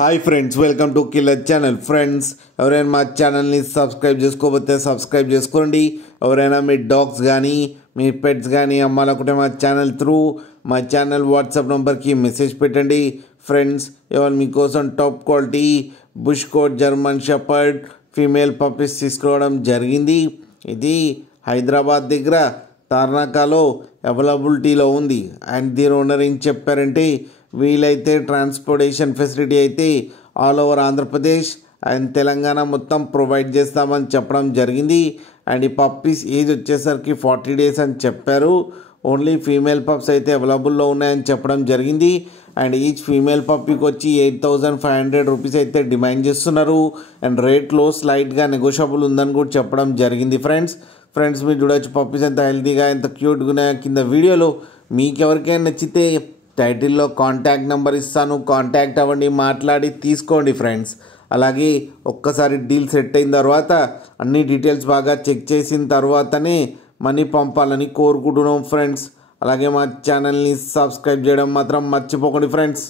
Hi friends, welcome to killer channel. Friends, ఎవరైనా మా ఛానల్ని సబ్స్క్రైబ్ చేసుకోకపోతే సబ్స్క్రైబ్ చేసుకోండి. ఎవరైనా మీ డాగ్స్ కానీ మీ పెట్స్ కానీ అమ్మాలనుకుంటే మా ఛానల్ త్రూ మా ఛానల్ వాట్సాప్ నెంబర్కి మెసేజ్ పెట్టండి. ఫ్రెండ్స్, ఇవాళ మీకోసం top quality bush coat German shepherd female puppies తీసుకురావడం జరిగింది. ఇది హైదరాబాద్ దగ్గర తార్నాకాలో అవైలబిలిటీలో ఉంది. అండ్ దీని ఓనర్ ఏం చెప్పారంటే, వీలైతే ట్రాన్స్పోర్టేషన్ ఫెసిలిటీ అయితే all over Andhra Pradesh and Telangana మొత్తం ప్రొవైడ్ చేస్తామని చెప్పడం జరిగింది. అండ్ ఈ పప్పీస్ ఏజ్ వచ్చేసరికి 40 days అని చెప్పారు. ఓన్లీ ఫీమేల్ పప్స్ అయితే అవైలబుల్లో ఉన్నాయని చెప్పడం జరిగింది. అండ్ ఈచ్ ఫీమేల్ పప్పీకి వచ్చి 8,500 రూపీస్ అయితే డిమాండ్ చేస్తున్నారు. అండ్ రేట్లో స్లైట్గా నెగోషియబుల్ ఉందని కూడా చెప్పడం జరిగింది. ఫ్రెండ్స్ మీరు చూడవచ్చు పప్పీస్ ఎంత హెల్తీగా ఎంత క్యూట్గా ఉన్నాయో. కింద వీడియోలో మీకు ఎవరికైనా నచ్చితే టైటిల్లో కాంటాక్ట్ నెంబర్ ఇస్తాను, కాంటాక్ట్ అవ్వండి, మాట్లాడి తీసుకోండి ఫ్రెండ్స్. అలాగే ఒక్కసారి డీల్ సెట్ అయిన తర్వాత అన్ని డీటెయిల్స్ బాగా చెక్ చేసిన తర్వాతనే మనీ పంపాలని కోరుకుంటున్నాం ఫ్రెండ్స్. అలాగే మా ఛానల్ని సబ్స్క్రైబ్ చేయడం మాత్రం మర్చిపోకండి ఫ్రెండ్స్.